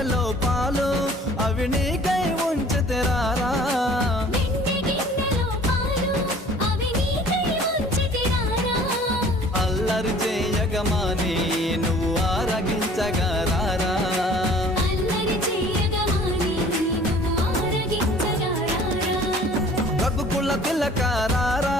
గిన్నెలో పాలు అవి నీకై ఉంచితిరారా అల్లరి చేయగమాని నువ్వు ఆరగించగరారా రఘుకుల తిలకారారా